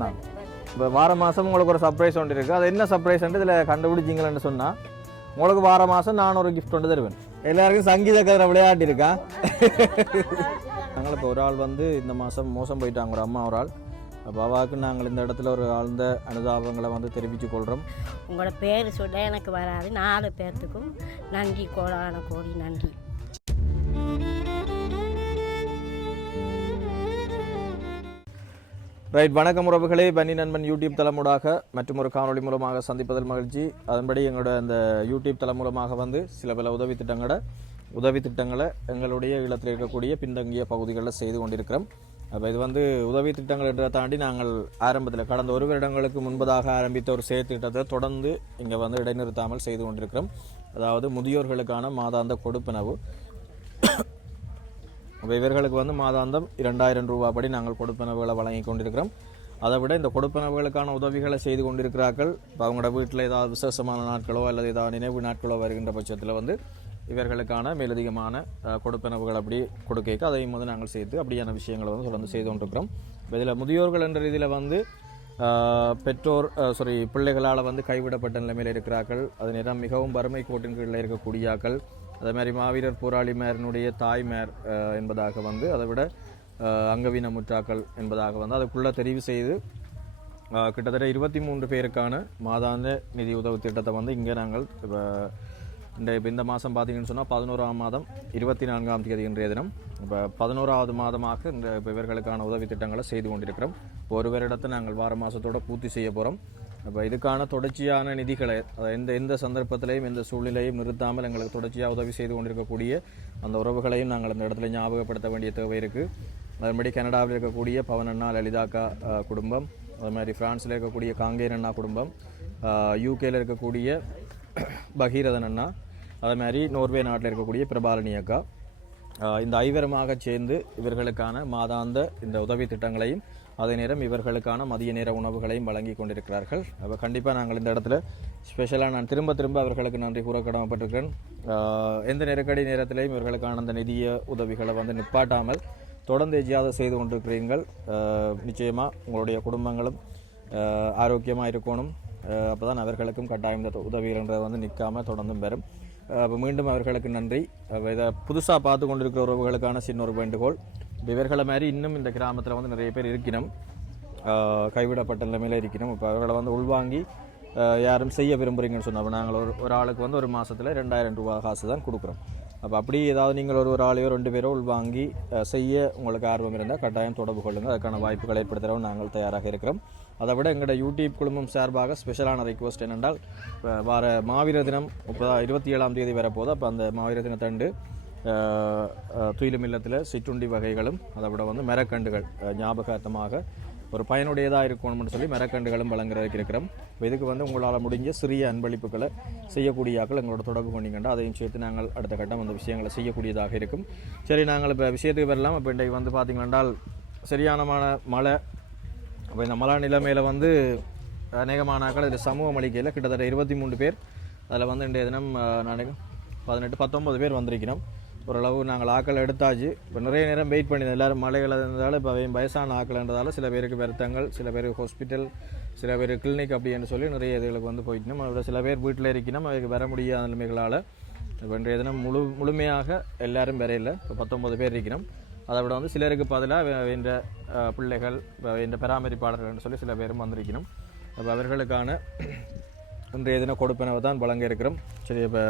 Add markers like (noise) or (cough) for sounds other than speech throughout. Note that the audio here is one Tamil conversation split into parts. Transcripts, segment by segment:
நான் இப்போ வார மாதம் உங்களுக்கு ஒரு சர்ப்ரைஸ் ஒன்று இருக்குது அது என்ன சர்ப்ரைஸ்ன்ட்டு இதில் கண்டுபிடிச்சிங்களேன்னு சொன்னால் உங்களுக்கு வார மாதம் நான் ஒரு கிஃப்ட் ஒன்று தருவேன். எல்லாருக்கும் சங்கீத கதிரை விளையாடி இருக்கா? நாங்கள் இப்போ ஒரு ஆள் வந்து இந்த மாதம் மோசம் போயிட்டாங்க ஒரு அம்மா ஒரு ஆள். பாபாவுக்கு நாங்கள் இந்த இடத்துல ஒரு ஆழ்ந்த அனுதாபங்களை வந்து தெரிவித்துக் கொள்கிறோம் உங்களோட பேர் சொல்ல எனக்கு வராது. நாலு பேர்த்துக்கும் நன்றி கோடான கோடி நன்றி. ரைட் வணக்கம் உறவுகளே. பன்னி நண்பன் யூடியூப் தளமூடாக மற்றும் ஒரு காணொளி மூலமாக சந்திப்பதில் மகிழ்ச்சி. அதன்படி எங்களோட அந்த யூடியூப் தளம் மூலமாக வந்து சில பல உதவி திட்டங்களோட உதவி திட்டங்களை எங்களுடைய இல்லத்தில் இருக்கக்கூடிய பின்தங்கிய பகுதிகளில் செய்து கொண்டிருக்கிறோம். அப்போ இது வந்து உதவி திட்டங்கள் தாண்டி நாங்கள் ஆரம்பத்தில் கடந்த ஒரு வருடங்களுக்கு முன்பதாக ஆரம்பித்த ஒரு செயல் திட்டத்தை தொடர்ந்து இங்கே வந்து இடைநிறுத்தாமல் செய்து கொண்டிருக்கிறோம். அதாவது முதியோர்களுக்கான மாதாந்த கொடுப்பனவு. அப்போ இவர்களுக்கு வந்து மாதாந்தம் இரண்டாயிரம் ரூபாய் படி நாங்கள் கொடுப்பனவுகளை வழங்கி கொண்டிருக்கிறோம். அதை விட இந்த கொடுப்பனவுகளுக்கான உதவிகளை செய்து கொண்டிருக்கிறார்கள். இப்போ அவங்களோட வீட்டில் ஏதாவது விசேஷமான நாட்களோ அல்லது ஏதாவது நினைவு நாட்களோ வருகின்ற பட்சத்தில் வந்து இவர்களுக்கான மேலதிகமான கொடுப்பனவுகள் அப்படி கொடுக்க அதையும் வந்து நாங்கள் செய்து அப்படியான விஷயங்களை வந்து தொடர்ந்து செய்து கொண்டிருக்கிறோம். இப்போ இதில் முதியோர்கள் என்ற ரீதியில் வந்து பெற்றோர் சாரி பிள்ளைகளால் வந்து கைவிடப்பட்ட நிலைமையில் இருக்கிறார்கள். அது நேரம் மிகவும் வறுமை கோட்டின் கீழில் இருக்கக்கூடியாக்கள் அதே மாதிரி மாவீரர் போராளி மேரனுடைய தாய்மேர் என்பதாக வந்து அதை விட அங்கவீன முற்றாக்கள் என்பதாக வந்து அதுக்குள்ளே தெரிவு செய்து கிட்டத்தட்ட இருபத்தி மூன்று பேருக்கான மாதாந்த நிதி உதவி திட்டத்தை வந்து இங்கே நாங்கள் இப்போ இந்த இப்போ இந்த மாதம் பார்த்தீங்கன்னு சொன்னால் பதினோராம் மாதம் இருபத்தி நான்காம் தேதி இன்றைய தினம். இப்போ பதினோராவது மாதமாக இந்த இப்போ இவர்களுக்கான உதவி திட்டங்களை செய்து கொண்டிருக்கிறோம். இப்போ ஒரு வருடத்தை நாங்கள் வார மாதத்தோட பூர்த்தி செய்ய போகிறோம் அப்போ இதுக்கான தொடர்ச்சியான நிதிகளை அதாவது எந்த எந்த சந்தர்ப்பத்திலையும் எந்த சூழ்நிலையும் நிறுத்தாமல் எங்களுக்கு தொடர்ச்சியாக உதவி செய்து கொண்டிருக்கக்கூடிய அந்த உறவுகளையும் நாங்கள் அந்த இடத்துல ஞாபகப்படுத்த வேண்டிய தேவை இருக்குது அதன்படி கனடாவில் இருக்கக்கூடிய பவன் அண்ணா லலிதாக்கா குடும்பம். அது மாதிரி ஃப்ரான்ஸில் இருக்கக்கூடிய காங்கேயன் அண்ணா குடும்பம். யூகேயில் இருக்கக்கூடிய பகீரதன் அண்ணா. அதே மாதிரி நோர்வே நாட்டில் இருக்கக்கூடிய பிரபாலினி அக்கா. இந்த ஐவரமாக சேர்ந்து இவர்களுக்கான மாதாந்த இந்த உதவி திட்டங்களையும் அதே நேரம் இவர்களுக்கான மதிய நேர உணவுகளையும் வழங்கி கொண்டிருக்கிறார்கள். அப்போ கண்டிப்பாக நாங்கள் இந்த இடத்துல ஸ்பெஷலாக நான் திரும்ப திரும்ப அவர்களுக்கு நன்றி கூற கடமைப்பட்டிருக்கிறேன். எந்த நெருக்கடி நேரத்திலையும் இவர்களுக்கான அந்த நிதிய உதவிகளை வந்து நிப்பாட்டாமல் தொடர்ந்து எஜியாவது செய்து கொண்டிருக்கிறீர்கள். நிச்சயமாக உங்களுடைய குடும்பங்களும் ஆரோக்கியமாக இருக்கணும். அப்போ தான் அவர்களுக்கும் கட்டாயம் இந்த உதவிகள்ன்றது வந்து நிற்காமல் தொடர்ந்தும் பெறும் அப்போ மீண்டும் அவர்களுக்கு நன்றி. இதை புதுசாக பார்த்து கொண்டிருக்கிற உறவுகளுக்கான சின்ன ஒரு வேண்டுகோள். இப்ப இவர்களை மாதிரி இன்னும் இந்த கிராமத்தில் வந்து நிறைய பேர் இருக்கணும். கைவிடப்பட்ட நிலைமையில் இருக்கணும். இப்போ அவர்களை வந்து உள்வாங்கி யாரும் செய்ய விரும்புகிறீங்கன்னு சொன்னால் நாங்கள் ஒரு ஒரு ஆளுக்கு வந்து ஒரு மாதத்தில் ரெண்டாயிரம் ரூபா காசு தான் கொடுக்குறோம். அப்போ அப்படி ஏதாவது நீங்கள் ஒரு ஒரு ஆளையோ ரெண்டு பேரோ உள்வாங்கி செய்ய உங்களுக்கு ஆர்வம் இருந்தால் கட்டாயம் தொடர்பு கொள்ளுங்கள் அதுக்கான வாய்ப்புகளை ஏற்படுத்தவும் நாங்கள் தயாராக இருக்கிறோம். அதை விட எங்களோட யூடியூப் குழுமம் சார்பாக ஸ்பெஷலான ரிக்வஸ்ட் என்னென்றால் வார மாவீர தினம் முப்பதா இருபத்தி ஏழாம் தேதி வரப்போது அப்போ அந்த மாவீர தினத்தண்டு துயிலுமில்லத்தில் துயிலும் இல்லத்தில் சிற்றுண்டி வகைகளும் அதை விட வந்து மரக்கண்டுகள் ஞாபகார்த்தமாக ஒரு பயனுடையதாக இருக்கணும்னு சொல்லி மரக்கண்டுகளும் வழங்குறதுக்கு இருக்கிறோம். இப்போ இதுக்கு வந்து உங்களால் முடிஞ்ச சிறிய அன்பளிப்புகளை செய்யக்கூடிய ஆக்கள் எங்களோட தொடர்பு கொண்டீங்கன்னா அதையும் சேர்த்து நாங்கள் அடுத்த கட்டம் அந்த விஷயங்களை செய்யக்கூடியதாக இருக்கும். சரி நாங்கள் இப்போ விஷயத்துக்கு வரலாம். இப்போ இன்றைக்கு வந்து பார்த்தீங்கன்னா சரியானமான மழை அப்போ இந்த மழை நிலைமையில் வந்து அநேகமானாக்கள் இதில் சமூக மளிகையில் கிட்டத்தட்ட இருபத்தி மூணு பேர். அதில் வந்து இன்றைய தினம் நான் பதினெட்டு பத்தொம்பது பேர் வந்திருக்கிறோம். ஓரளவு நாங்கள் ஆக்கள் எடுத்தாச்சு. இப்போ நிறைய நேரம் வெயிட் பண்ணி எல்லோரும் மழைகள் இருந்ததால் இப்போ அவங்க வயசான ஆக்கள்ன்றதால சில பேருக்கு வருத்தங்கள் சில பேர் ஹாஸ்பிட்டல் சில பேர் கிளினிக் அப்படின்னு சொல்லி நிறைய இதுகளுக்கு வந்து போயிட்டோம் அதோட சில பேர் வீட்டில் இருக்கணும் அவருக்கு வர முடியாத நிலைமைகளால் இப்போ இன்றைய தினம் முழு முழுமையாக எல்லோரும் வரையில இப்போ பத்தொம்பது பேர் இருக்கிறோம். அதை விட வந்து சிலருக்கு பதிலாக இந்த பிள்ளைகள் இந்த பராமரிப்பாளர்கள்னு சொல்லி சில பேரும் வந்திருக்கணும் அப்போ அவர்களுக்கான இன்றைய தினம் கொடுப்பனவை தான் வழங்க இருக்கிறோம். சரி இப்போ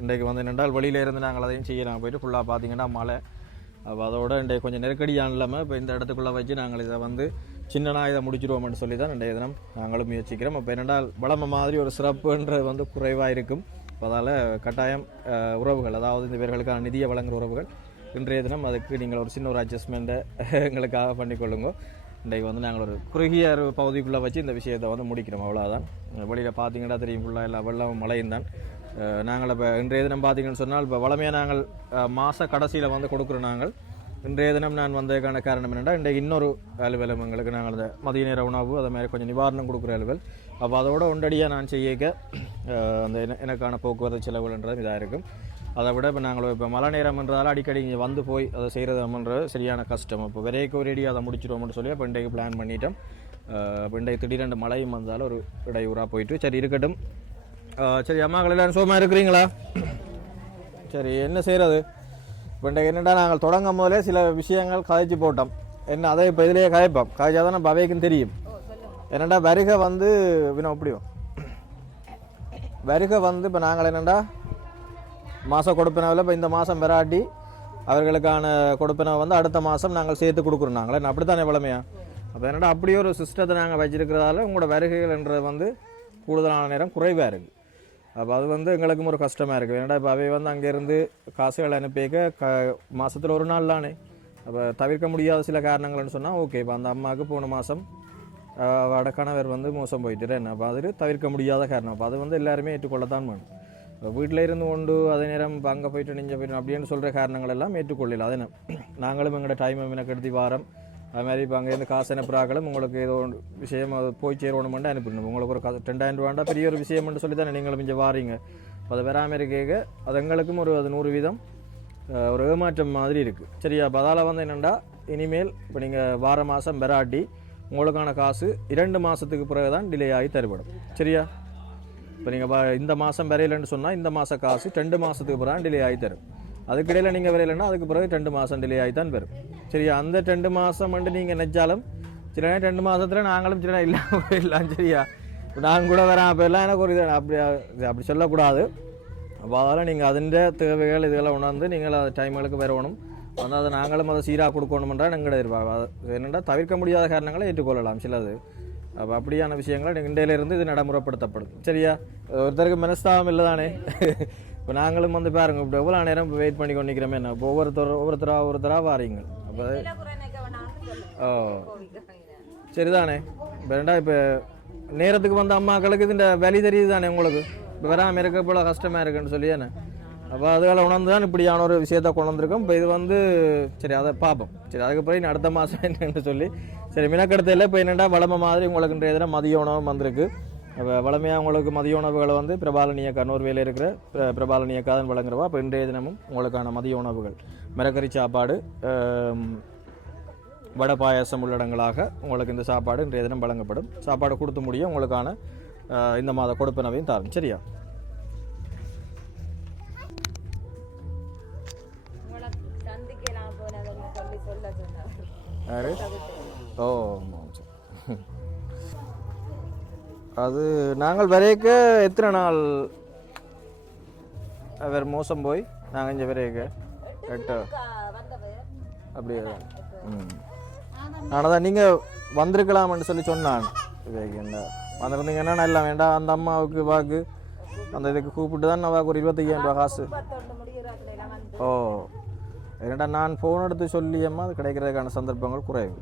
இன்றைக்கு வந்து என்னென்றால் வெளியில இருந்து நாங்கள் அதையும் செய்யலாம் போயிட்டு ஃபுல்லாக பார்த்தீங்கன்னா மழை. அப்போ அதோட இன்றைக்கு கொஞ்சம் நெருக்கடியான இல்லாமல் இப்போ இந்த இடத்துக்குள்ளே வச்சு நாங்கள் இதை வந்து சின்னனா இதை முடிச்சிருவோம்னு சொல்லி தான் இன்றைய தினம் நாங்களும் முயற்சிக்கிறோம் அப்போ என்னென்றால் வளம மாதிரி ஒரு சிறப்புன்றது வந்து குறைவாக இருக்கும். அதால் கட்டாயம் உறவுகள் அதாவது இந்த பேர்களுக்கான நிதியை வழங்குகிற உறவுகள் இன்றைய தினம் அதுக்கு நீங்கள் ஒரு சின்ன ஒரு அட்ஜஸ்ட்மெண்ட்டை எங்களுக்காக பண்ணிக்கொள்ளுங்க. இன்றைக்கு வந்து நாங்கள் ஒரு குறுகிய ஒரு பகுதிக்குள்ளே வச்சு இந்த விஷயத்தை வந்து முடிக்கிறோம். அவ்வளோதான் வெளியில் பார்த்தீங்கன்னா தெரியும் ஃபுல்லாக எல்லா வெள்ளம் மழையும் தான். நாங்கள் இப்போ இன்றைய தினம் பார்த்தீங்கன்னு சொன்னால் இப்போ வளமையாக நாங்கள் மாத கடைசியில் வந்து கொடுக்குறோம் நாங்கள். இன்றைய தினம் நான் வந்ததுக்கான காரணம் என்னென்னா இன்றைக்கு இன்னொரு அலுவலம் எங்களுக்கு நாங்கள் அந்த மதிய நேர உணவு அதை மாதிரி கொஞ்சம் நிவாரணம் கொடுக்குற அலுவல். அப்போ அதோட ஒன்றடியாக நான் செய்யக்க அந்த எனக்கான போக்குவரத்து செலவுன்றது இதாக இருக்கும். அதை விட இப்போ நாங்கள் இப்போ மழை நேரம்ன்றதால அடிக்கடி இங்கே வந்து போய் அதை செய்கிறதுன்றது சரியான கஷ்டம். இப்போ விரைக்கு ஒரு அடி அதை முடிச்சிடுவோம்னு சொல்லி அப்போ இன்றைக்கு பிளான் பண்ணிட்டோம். அப்போ இன்றைக்கு திடீரெண்டு மழையும் வந்தாலும் ஒரு இடையூறாக போயிட்டு சரி இருக்கட்டும். சரி அம்மாக்கள் எல்லாரும் சுகமாக இருக்கிறீங்களா? சரி என்ன செய்கிறது இப்போ இன்றைக்கு என்னடா நாங்கள் தொடங்கும் போதே சில விஷயங்கள் கதைச்சு போட்டோம். என்ன அதை இப்போ இதிலேயே கதைப்போம். கதைச்சா தான் நம்ம அவைக்கும் தெரியும் என்னடா வருகை வந்து வினா எப்படியும் வருகை வந்து இப்போ நாங்கள் என்னடா மாதம் கொடுப்பினவில் இப்போ இந்த மாதம் விராட்டி அவர்களுக்கான கொடுப்பினவை வந்து அடுத்த மாதம் நாங்கள் சேர்த்து கொடுக்குறோம் நாங்களே. அப்படி தானே விளமையா? அப்போ என்னடா அப்படி ஒரு சிஸ்டத்தை நாங்கள் வச்சிருக்கிறதால உங்களோட வருகைகள்ன்றது வந்து கூடுதலான நேரம் குறைவாக இருக்குது அப்போ அது வந்து எங்களுக்கும் ஒரு கஷ்டமாக இருக்குது ஏன்னா இப்போ அவை வந்து அங்கேருந்து காசுகள் அனுப்பிக்க க மாதத்தில் ஒரு நாள் தானே. அப்போ தவிர்க்க முடியாத சில காரணங்கள்னு சொன்னால் ஓகே இப்போ அந்த அம்மாவுக்கு போன மாதம் அவட வந்து மோசம் போயிட்டுறேன் என்ன அப்போ அது தவிர்க்க முடியாத காரணம். அப்போ அது வந்து எல்லாருமே ஏற்றுக்கொள்ளத்தான் வேணும். வீட்டில் இருந்து கொண்டு அதே நேரம் இப்போ அங்கே போயிட்டு நெஞ்ச போயிட்டு அப்படின்னு சொல்கிற காரணங்கள் எல்லாம் ஏற்றுக்கொள்ளல. அதே நாங்களும் எங்களோட டைம் எனக்கு வாரம். அது மாதிரி இப்போ அங்கேருந்து காசு அனுப்புகிறாக்களும் உங்களுக்கு ஏதோ விஷயம் அது போய் சேரணுமெண்டு அனுப்பிடணும். உங்களுக்கு ஒரு காசு ரெண்டாயிரம் ரூபாண்டா பெரிய ஒரு விஷயம்னு சொல்லி தானே நீங்களும் இங்கே வாரீங்க. இப்போ அதை வராமல் இருக்க அது எங்களுக்கும் ஒரு அது நூறு வீதம் ஒரு ஏமாற்றம் மாதிரி இருக்குது சரியா? அப்போ அதால் வந்து என்னென்னா இனிமேல் இப்போ நீங்கள் வார மாதம் பெராட்டி உங்களுக்கான காசு இரண்டு மாதத்துக்கு பிறகு தான் டிலே ஆகி தருபடும். சரியா? இப்போ நீங்கள் இந்த மாதம் விரையிலன்னு சொன்னால் இந்த மாத காசு ரெண்டு மாதத்துக்கு பிறகு டிலே ஆகி தரும். அதுக்கிடையில் நீங்கள் விரையிலன்னா அதுக்கு பிறகு ரெண்டு மாதம் டிலே ஆகி தான் வரும். சரியா? அந்த ரெண்டு மாதம் வந்து நீங்கள் நினச்சாலும் சில நேரம் ரெண்டு மாதத்தில் நாங்களும் சில நேரம் இல்லாமல் (laughs) போயிடலாம் சரியா? நாங்கள் கூட வரேன் அப்போ எல்லாம் எனக்கு ஒரு இது அப்படி அப்படி சொல்லக்கூடாது. அப்போ அதெல்லாம் நீங்கள் அதிൻ്റെ தேவைகள் இதெல்லாம் உணர்ந்து நீங்கள் அது டைம்களுக்கு வரணும் வந்து அதை நாங்களும் அதை சீராக கொடுக்கணுமென்றால் எங்களோட எதிர்பார்ப்பு. அது என்னென்னா தவிர்க்க முடியாத காரணங்களை ஏற்றுக்கொள்ளலாம் சிலது. அப்போ அப்படியான விஷயங்கள் இன்றையிலிருந்து இது நடைமுறைப்படுத்தப்படும் சரியா? ஒருத்தருக்கு மனஸ்தாபம் இல்லை தானே இப்போ நாங்களும் வந்து பாருங்க இப்போ எவ்வளோ நேரம் வெயிட் பண்ணி கொண்டு நிற்கிறோமே என்ன? இப்போ ஒவ்வொருத்தர் ஒவ்வொருத்தராக ஒவ்வொருத்தராக வாரீங்க. அப்போ ஓ. சரிதானே? இப்போ ரெண்டா இப்போ நேரத்துக்கு வந்த அம்மாக்களுக்கு இந்த வலி தெரியுது தானே உங்களுக்கு? இப்போ வராமல் இருக்க போல கஷ்டமாக இருக்குன்னு சொல்லி தானே அப்போ அதுகளை உணர்ந்து தான் இப்படியான ஒரு விஷயத்தை கொண்டு வந்திருக்கோம். இப்போ இது வந்து சரி அதை பார்ப்போம். சரி அதுக்கு பிறகு அடுத்த மாதம் என்னன்னு சொல்லி சரி மினக்கெடுத்ததில் இப்போ என்னென்னா வளமை மாதிரி உங்களுக்கு இன்றைய தினம் மதிய உணவும் வந்திருக்கு. அப்போ வளமையாக உங்களுக்கு மதிய உணவுகளை வந்து பிரபாலனிய கண்ணூர்வேல இருக்கிற பிர- பிரபாலனிய காதன் வழங்குறவா. அப்போ இன்றைய தினமும் உங்களுக்கான மதிய உணவுகள். மிரக்கறி சாப்பாடு வடை பாயாசம் உள்ளடங்களாக உங்களுக்கு இந்த சாப்பாடு இன்றைய தினம் வழங்கப்படும். சாப்பாடு கொடுத்து முடிய உங்களுக்கான இந்த மாத கொடுப்பனவையும் தரும். சரியா? யாரு? ஓ ஆமாம், அது நாங்கள் வரையக்க எத்தனை நாள் வேறு மோசம் போய் நாங்கள் இங்கே வரையக்க எட்டு. அப்படியா. அப்படியே ம். ஆனால் தான் நீங்கள் வந்திருக்கலாம்னு சொல்லி சொன்னான். விவேக் வந்திருந்தீங்கன்னா நல்லா வேண்டாம். அந்த அம்மாவுக்கு வாக்கு. அந்த இதுக்கு கூப்பிட்டு தான் நான் ஒரு இருபத்தையாயிரம் ரூபா காசு. ஓ. ஏன்னா நான் ஃபோன் எடுத்து சொல்லியம்மா அது கிடைக்கிறதுக்கான சந்தர்ப்பங்கள் குறைவு.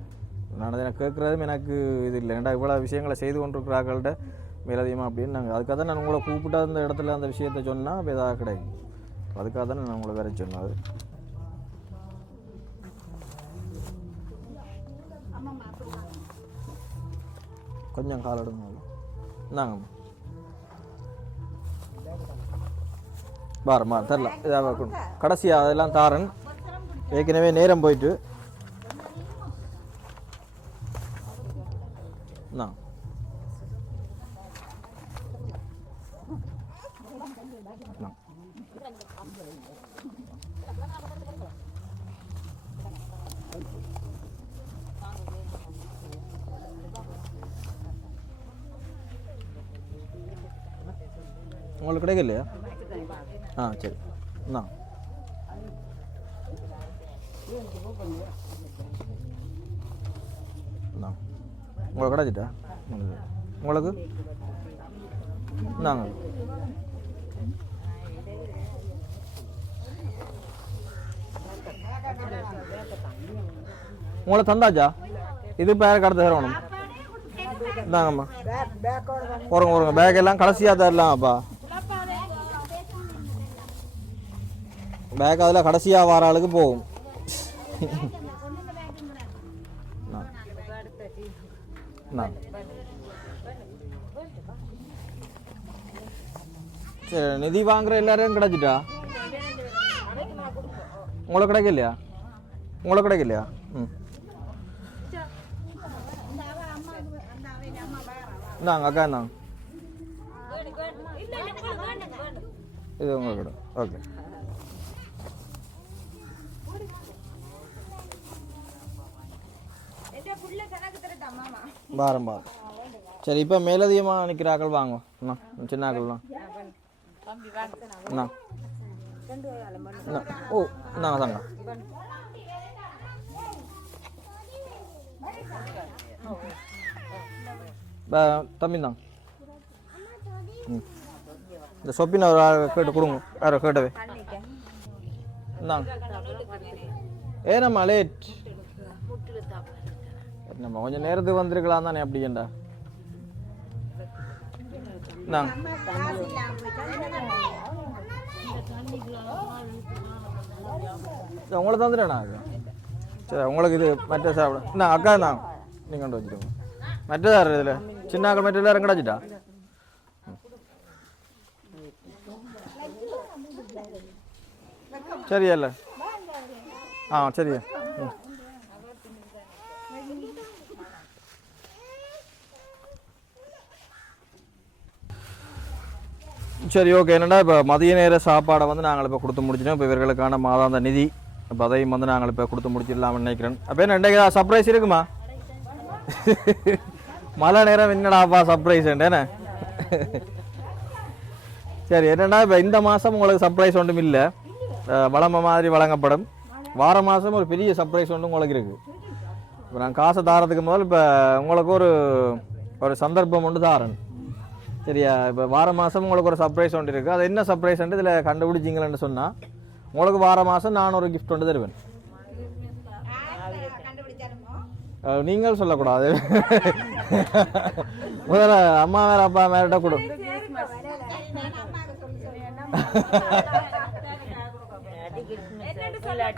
நான் அதை எனக்கு கேட்குறதும் எனக்கு இது இல்லை. ஏன்டா இவ்வளோ விஷயங்களை செய்து கொண்டிருக்கிறார்கள்ட்ட மேலதிகமாக அப்படின்னு நாங்கள் அதுக்காக தான் நான் உங்களை கூப்பிட்டா அந்த இடத்துல அந்த விஷயத்த சொன்னால் அப்போ இதாக கிடைக்கும். அதுக்காக தான் நான் உங்களை வேற சொன்னது. கொஞ்சம் கால் எடுங்க இந்தாங்கம்மா பாரு பாரு தரல இதாக இருக்கணும் கடைசியாக அதெல்லாம் தாரன். ஏற்கனவே நேரம் போயிட்டு நான் உங்களுக்கு கிடைக்கலையா ஆ சரி. என்ன என்ன உங்களுக்கு கிடைச்சிட்டா உங்களுக்கு? இந்தாங்க. உங்களை தந்தாச்சா? இது பேர் கடத்த தரணும் இந்தாங்கம்மா. போறங்க போறங்க பேக் எல்லாம் கடைசியாக தரலாம்ப்பா? பேக் அதில் கடைசியாக வர ஆளுக்கு போகும் நான். நான். சரி நிதி வாங்குற எல்லாரும் கிடைச்சிட்டா உங்களுக்கு கிடைக்கலையா உங்களுக்கு கிடைக்கலையா ம் இந்தாங்க அக்கா இந்தாங்க இது உங்களுக்கு ஓகே பாரம் பாரம் சரி இப்போ மேலதிகமாக நிற்கிறாக்கள் வாங்க. அண்ணா சின்ன ஆக்கள்லாம் அண்ணா. ஓ நாங்கள் தாங்க தம்பி தான் ம். இந்த சொப்பின ஒரு ஆள் கேட்டு கொடுங்க. யாரோ கேட்டவே. இந்தாங்க. ஏனம்மா லேட். நம்ம கொஞ்சம் நேரத்துக்கு வந்திருக்கலாம் தானே அப்படி ஏண்டா? உங்களை தந்துடுறேண்ணா சரி உங்களுக்கு இது மற்ற சாப்பிட நான் அக்கா தான் நீங்கள் கொண்டு வச்சுருங்க மற்ற சார் இதில்? சின்ன அக்கா மற்ற எல்லாரும் கிடச்சிட்டா? சரியா இல்லை ஆ சரியா ம் சரி ஓகே என்னடா இப்போ மதிய நேர சாப்பாடை வந்து நாங்கள் இப்போ கொடுத்து முடிச்சிட்டோம். இப்போ இவர்களுக்கான மாதாந்த நிதி இப்போ அதையும் வந்து நாங்கள் இப்போ கொடுத்து முடிச்சிடலாம்னு நினைக்கிறேன். அப்போ என்ன இன்றைக்கு சர்ப்ரைஸ் இருக்குமா? (laughs) மழை நேரம் என்னடாப்பா சர்ப்ரைஸ் என்ன? (laughs) சரி என்னென்னா இப்போ இந்த மாதம் உங்களுக்கு சர்ப்ரைஸ் ஒன்றும் இல்லை. வளம மாதிரி வழங்கப்படும். வார மாதம் ஒரு பெரிய சர்ப்ரைஸ் ஒன்று உங்களுக்கு இருக்குது இப்போ நான் காசை தாரத்துக்கு முதல் இப்போ உங்களுக்கு ஒரு ஒரு சந்தர்ப்பம் ஒன்று தாரன் சரியா? இப்போ வார மாதம் உங்களுக்கு ஒரு சர்ப்ரைஸ் ஒன்று இருக்குது அது என்ன சர்ப்ரைஸ்ன்ட்டு இதில் கண்டுபிடிச்சிங்களேன்னு சொன்னால் உங்களுக்கு வார மாதம் நான் ஒரு கிஃப்ட் ஒன்று தருவேன். நீங்கள் சொல்லக்கூடாது. (laughs) முதல்ல அம்மா வேற அப்பா வேறட்ட கொடு.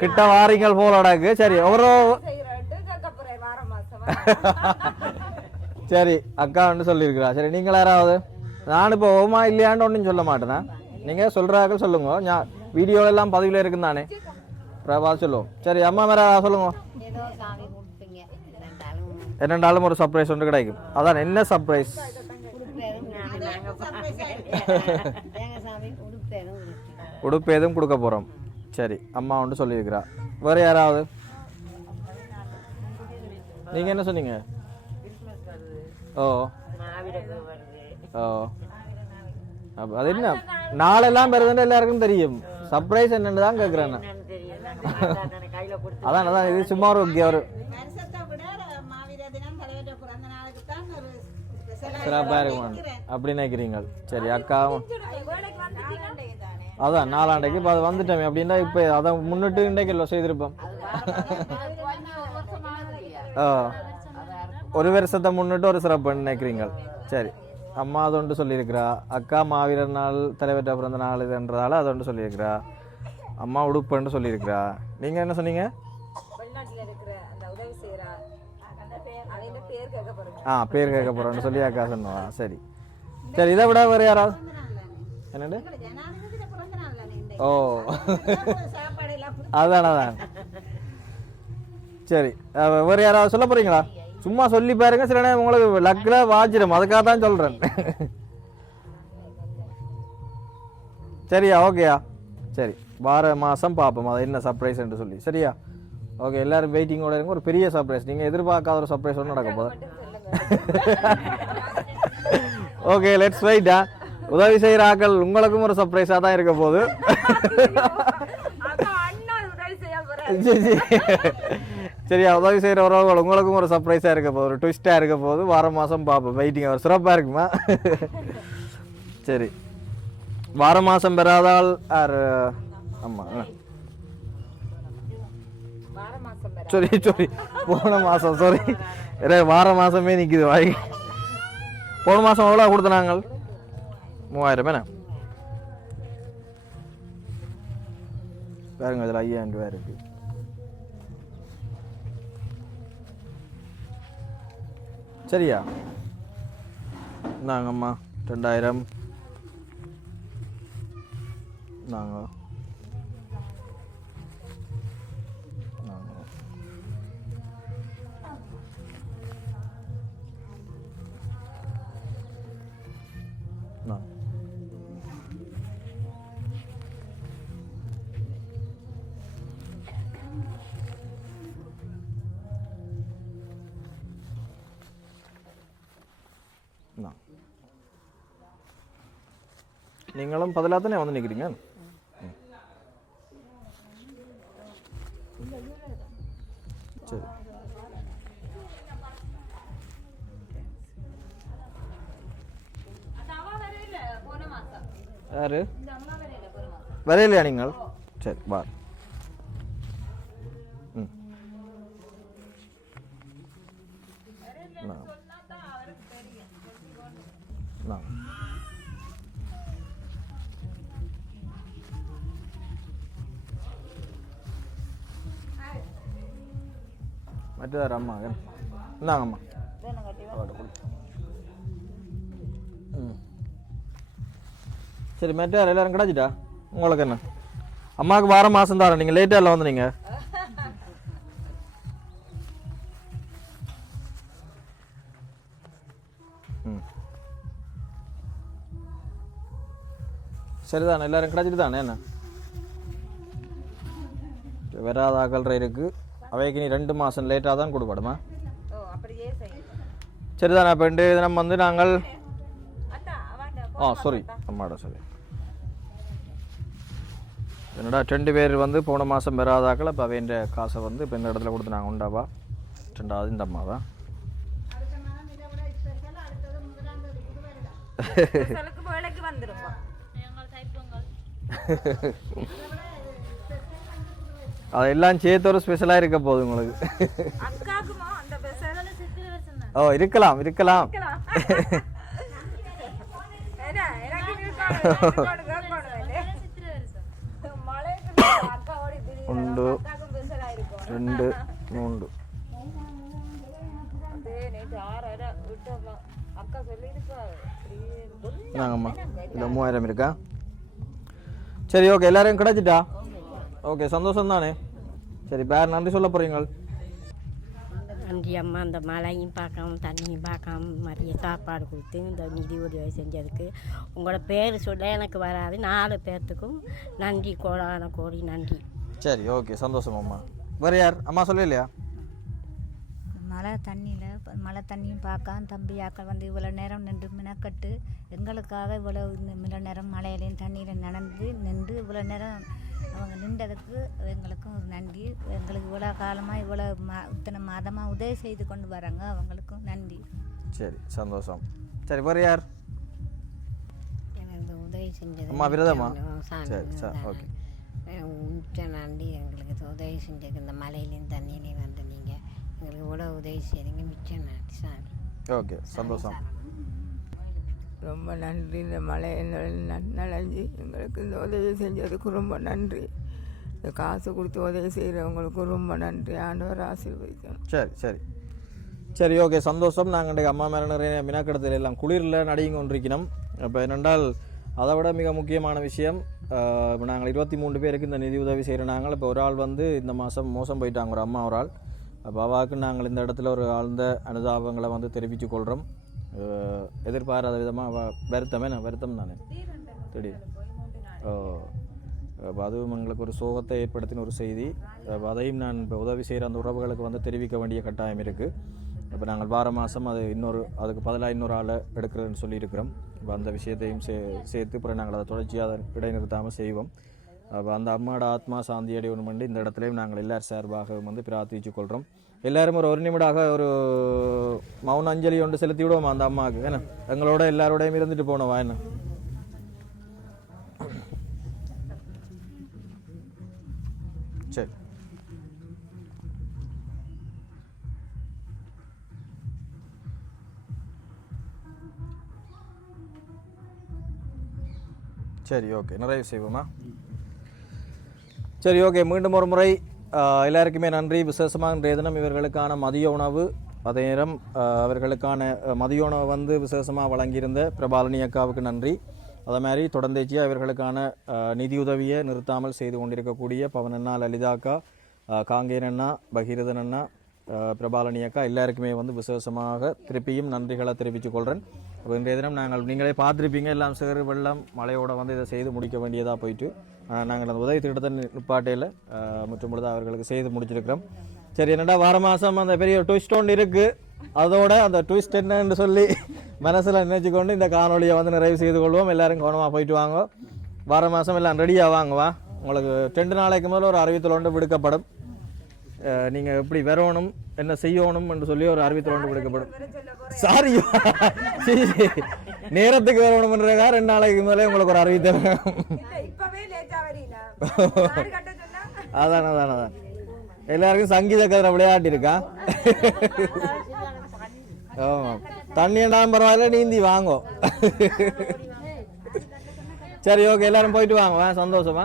கிட்ட வாரீங்கள் போலடாக்கு சரி ஒரு (laughs) சரி அக்கா வந்து சொல்லியிருக்கிறா. சரி நீங்கள் யாராவது? நான் இப்போ ஓமா இல்லையான்னு ஒன்றும் சொல்ல மாட்டேனே. நீங்கள் சொல்கிறாக்கள் சொல்லுங்க. நான் வீடியோ எல்லாம் பதிவில் இருக்குன்னு தானே. பிரபா சொல்லுவோம் சரி அம்மா வேற சொல்லுங்க. என்னென்றாலும் ஒரு சர்ப்ரைஸ் ஒன்று கிடைக்கும். அதான் என்ன சர்ப்ரைஸ் உடுப்பு எதுவும் கொடுக்க போகிறோம் சரி அம்மா ஒன்று சொல்லியிருக்கிறா. வேறு யாராவது? நீங்கள் என்ன சொன்னீங்க? ஓ. ஓ. அது என்ன? நாளெல்லாம் வருதுன்னு எல்லாருக்கும் தெரியும். சர்ப்ரைஸ் என்னன்னு தான் கேட்குறேன் அதான் அதான் இது சும்மா ஒரு ஒரு சிறப்பாக இருக்கும். அப்படி நினைக்கிறீங்க. சரி அக்காவும் அதான் நாலாண்டைக்கு இப்போ அது வந்துட்டோமே. அப்படின்னா இப்போ அதை முன்னிட்டு இன்றைக்கு இல்லை செய்திருப்போம். ஒரு வருஷத்தை முன்னிட்டு ஒரு சிறப்பு நினைக்கிறீங்க. சரி. அம்மா அது ஒன்று சொல்லியிருக்கிறா. அக்கா மாவீரர் நாள் தலைவர்கிட்ட பிறந்த நாள் இதுன்றதால அது ஒன்று சொல்லியிருக்கிறா. அம்மா உடுப்புன்னு சொல்லியிருக்கிறா. நீங்கள் என்ன சொன்னீங்க? ஆ பேர் கேட்க போகிறோன்னு சொல்லி அக்கா சொன்னவா சரி. சரி இதை விட வேறு யாராவது? என்னண்டு ஓ. அதான் அதான். சரி வேறு யாராவது சொல்ல போறீங்களா? சும்மா சொல்லி பாருங்க சில நேரம் உங்களுக்கு லக்கில் வாச்சிடும் அதுக்காக தான் சொல்கிறேன் சரியா? ஓகேயா? சரி. வார மாதம் பார்ப்போம். அது என்ன சர்ப்ரைஸ் என்று சொல்லி. சரியா? ஓகே எல்லாரும் வெயிட்டிங்கோட இருங்க. ஒரு பெரிய சர்ப்ரைஸ் நீங்கள் எதிர்பார்க்காத ஒரு சர்ப்ரைஸ் ஒன்று நடக்க போகுது. ஓகே லெட்ஸ் வெயிட்டா உதவி செய்கிற ஆக்கள் உங்களுக்கும் ஒரு சர்ப்ரைஸாக தான் இருக்க போகுது. (laughs) சரி, உதவி செய்கிற உறவுகள் உங்களுக்கும் ஒரு சர்ப்ரைஸாக இருக்க போகுது ஒரு ட்விஸ்ட்டாக இருக்க போகுது. வாரம் மாதம் பார்ப்போம் வெயிட்டிங் அவர் சிறப்பாக இருக்குமா? (laughs) சரி. வார மாதம் பெறாதால் ஆர் ஆமாம் வார வர சரி சரி போன மாதம் சாரி வார மாதமே நிற்கிது வாய். போன மாதம் எவ்வளோ கொடுத்த நாங்கள்? மூவாயிரம் என்ன? பாருங்க இதில் ஐயாயிரம் ரூபாய் இருக்கு. சரியா? இந்தாங்கம்மா ரெண்டாயிரம். நாங்க நீங்களும் பதிலாக தானே வந்து நிற்கிறீங்க சரி. யாரு? வரையிலையா நீங்கள்? சரி பார் ம். நான். மற்றதார் அம்மா இந்தாங்கம்மா. ம். சரி மற்றார் எல்லாரும் கிடாச்சிட்டா? உங்களுக்கு என்ன? அம்மாவுக்கு வாரம் மாதம் தரேன் நீங்கள் லேட்டாக இல்லை வந்துனீங்க சரிதானே எல்லாரும் கிடச்சிட்டு தானே என்ன? வராத அகல்ற இருக்குது அவைக்கு நீ ரெண்டு மாதம் லேட்டாக தான் கொடுக்கணுமா? ஓ அப்படியே செய்யும் சரிதானே அப்போ இன்றைய தினம் வந்து நாங்கள் ஆ சாரி அம்மாடா சாரி என்னடா ரெண்டு பேர் வந்து போன மாதம் பெறாதாக்கள் இப்போ வேண்ட காசை வந்து இப்போ இந்த இடத்துல கொடுத்து நாங்கள் உண்டாவா? ரெண்டாவது இந்த அம்மாவா? வேலைக்கு வந்துருப்போம் (laughs) அதெல்லாம் சேர்த்து ஒரு ஸ்பெஷலாக இருக்க போகுது உங்களுக்கு. ஓ இருக்கலாம் இருக்கலாம். ஒன்று ரெண்டு மூன்று. நாங்கம்மா இல்லை மூவாயிரம் இருக்கா? சரி ஓகே எல்லாரையும் கிடச்சிட்டா? ஓகே சந்தோஷம் தானே சரி பேர் நன்றி சொல்ல போகிறீங்கள் நன்றி அம்மா அந்த மழையும் பார்க்காம தண்ணியும் பார்க்காம மதிய சாப்பாடு கொடுத்து இந்த நிதி உதவி செஞ்சதுக்கு. உங்களோட பேர் சொல்ல எனக்கு வராது நாலு பேர்த்துக்கும் நன்றி கோடான கோடி நன்றி. சரி ஓகே சந்தோஷம் அம்மா. வேறு யார்? அம்மா சொல்லலையா? மழை தண்ணியில் மழை தண்ணியும் பார்க்காம தம்பியாக்கள் வந்து இவ்வளோ நேரம் நின்று மினக்கட்டு எங்களுக்காக இவ்வளோ இவ்வளோ நேரம் மழையிலையும் தண்ணியில் நடந்து நின்று இவ்வளோ நேரம் அவங்க நின்றதுக்கு எங்களுக்கும் ஒரு நன்றி. எங்களுக்கு இவ்வளோ காலமாக இவ்வளோ மா இத்தனை மாதமாக உதவி செய்து கொண்டு வராங்க அவங்களுக்கும் நன்றி. சரி சந்தோஷம். சரி வேறு யார்? எனக்கு உதவி செஞ்சது அம்மா விரதமா? சரி சரி ஓகே. மிச்ச நன்றி எங்களுக்கு உதவி செஞ்சதுக்கு இந்த மலையிலையும் தண்ணியிலையும் வந்து நீங்கள் எங்களுக்கு இவ்வளோ உதவி செய்றீங்க. மிச்ச நன்றி சாமி. ஓகே சந்தோஷம். ரொம்ப நன்றி. இந்த மழை நனைஞ்சு எங்களுக்கு இந்த உதவி செஞ்சதுக்கு ரொம்ப நன்றி. இந்த காசு கொடுத்து உதவி செய்கிறவங்களுக்கு ரொம்ப நன்றி. ஆண்டவர் ஆசீர்வதிக்கணும். சரி சரி. சரி ஓகே. சந்தோஷம். நாங்கள் இன்றைக்கு அம்மா மேலே நிறைய மினாக்கடத்தில் எல்லாம் குளிரில் நடிங்க கொண்டிருக்கணும் இப்போ என்னென்றால் அதை விட மிக முக்கியமான விஷயம் இப்போ நாங்கள் இருபத்தி மூணு பேருக்கு இந்த நிதி உதவி செய்கிற நாங்கள். இப்போ ஒரு ஆள் வந்து இந்த மாதம் மோசம் போயிட்டாங்க ஒரு அம்மா ஒரு ஆள். அப்போ அவாவுக்கு நாங்கள் இந்த இடத்துல ஒரு ஆழ்ந்த அனுதாபங்களை வந்து தெரிவித்துக் கொள்கிறோம் எதிர்பாராத விதமாக வருத்தமே நான் வருத்தம் தானே? திடீர் ஓ. அப்போ அதுவும் எங்களுக்கு ஒரு சோகத்தை ஏற்படுத்தின ஒரு செய்தி. அப்போ அதையும் நான் இப்போ உதவி செய்கிற அந்த உறவுகளுக்கு வந்து தெரிவிக்க வேண்டிய கட்டாயம் இருக்குது இப்போ நாங்கள் வார மாதம் அது இன்னொரு அதுக்கு பதிலாக இன்னொரு ஆளை எடுக்கிறேன்னு சொல்லியிருக்கிறோம். இப்போ அந்த விஷயத்தையும் சே சேர்த்து அப்புறம் நாங்கள் அதை தொடர்ச்சியாக அதை இடைநிறுத்தாமல் செய்வோம். அப்போ அந்த அம்மாவோட ஆத்மா சாந்தி அடையணும் பண்ணி இந்த இடத்துலையும் நாங்கள் எல்லார் சார்பாகவும் வந்து பிரார்த்திச்சு கொள்கிறோம் எல்லாரும் ஒரு ஒரு நிமிடாக ஒரு மௌன அஞ்சலி ஒன்று செலுத்தி விடுவோம் அந்த அம்மாவுக்கு என்ன எங்களோட எல்லாரோடையும் இருந்துட்டு போனவா என்ன சரி சரி ஓகே நிறைவு செய்வோமா சரி ஓகே மீண்டும் ஒரு முறை எல்லாருக்குமே நன்றி. விசேஷமாக இன்றைய தினம் இவர்களுக்கான மதிய உணவு அதே நேரம் அவர்களுக்கான மதிய உணவு வந்து விசேஷமாக வழங்கியிருந்த பிரபாலினி அக்காவுக்கு நன்றி. அதே மாதிரி தொடர்ந்தேச்சியாக இவர்களுக்கான நிதியுதவியை நிறுத்தாமல் செய்து கொண்டிருக்கக்கூடிய பவனண்ணா லலிதா அக்கா ஆஹ், காங்கேயன் அண்ணா பகீரதன் அண்ணா பிரபாலனி பிரபாலினி அக்கா எல்லாருக்குமே வந்து விசேஷமாக திருப்பியும் நன்றிகளை தெரிவித்துக் கொள்கிறேன் இப்போ இன்றைய தினம் நாங்கள் நீங்களே பார்த்துருப்பீங்க. எல்லாம் சேறு வெள்ளம் மழையோடு வந்து இதை செய்து முடிக்க வேண்டியதாக போயிட்டு நாங்கள் அந்த உதவி திட்டத்தை நிப்பாட்டையில் முற்றும் பொழுது அவர்களுக்கு செய்து முடிச்சிருக்கிறோம். சரி என்னடா வார மாதம் அந்த பெரிய ட்விஸ்ட் ஒன்று இருக்குது அதோட அந்த ட்விஸ்ட் என்னன்னு சொல்லி மனசில் நினைச்சுக்கொண்டு இந்த காணொலியை வந்து நிறைவு செய்து கொள்வோம். எல்லோரும் கவனமாக போயிட்டு வாங்க. வார மாதம் எல்லாம் ரெடியாக வாங்க வா. உங்களுக்கு ரெண்டு நாளைக்கு முதல்ல ஒரு அறிவித்தல் ஒன்று விடுக்கப்படும். நீங்கள் எப்படி வரணும் என்ன செய்யணும் என்று சொல்லி ஒரு அறிவித்தல் ஒன்று விடுக்கப்படும் சாரி நேரத்துக்கு வரணும்ன்றதா ரெண்டு நாளைக்கு முதலே உங்களுக்கு ஒரு அறிவித்தல் அதான் அதான் அதான். எல்லாருக்கும் சங்கீத கதிரை விளையாட்டி இருக்கா? ஆமாம் தண்ணி என்றாலும் பரவாயில்ல நீந்தி வாங்கோ. சரி ஓகே எல்லாரும் போயிட்டு வாங்க. சந்தோஷமா.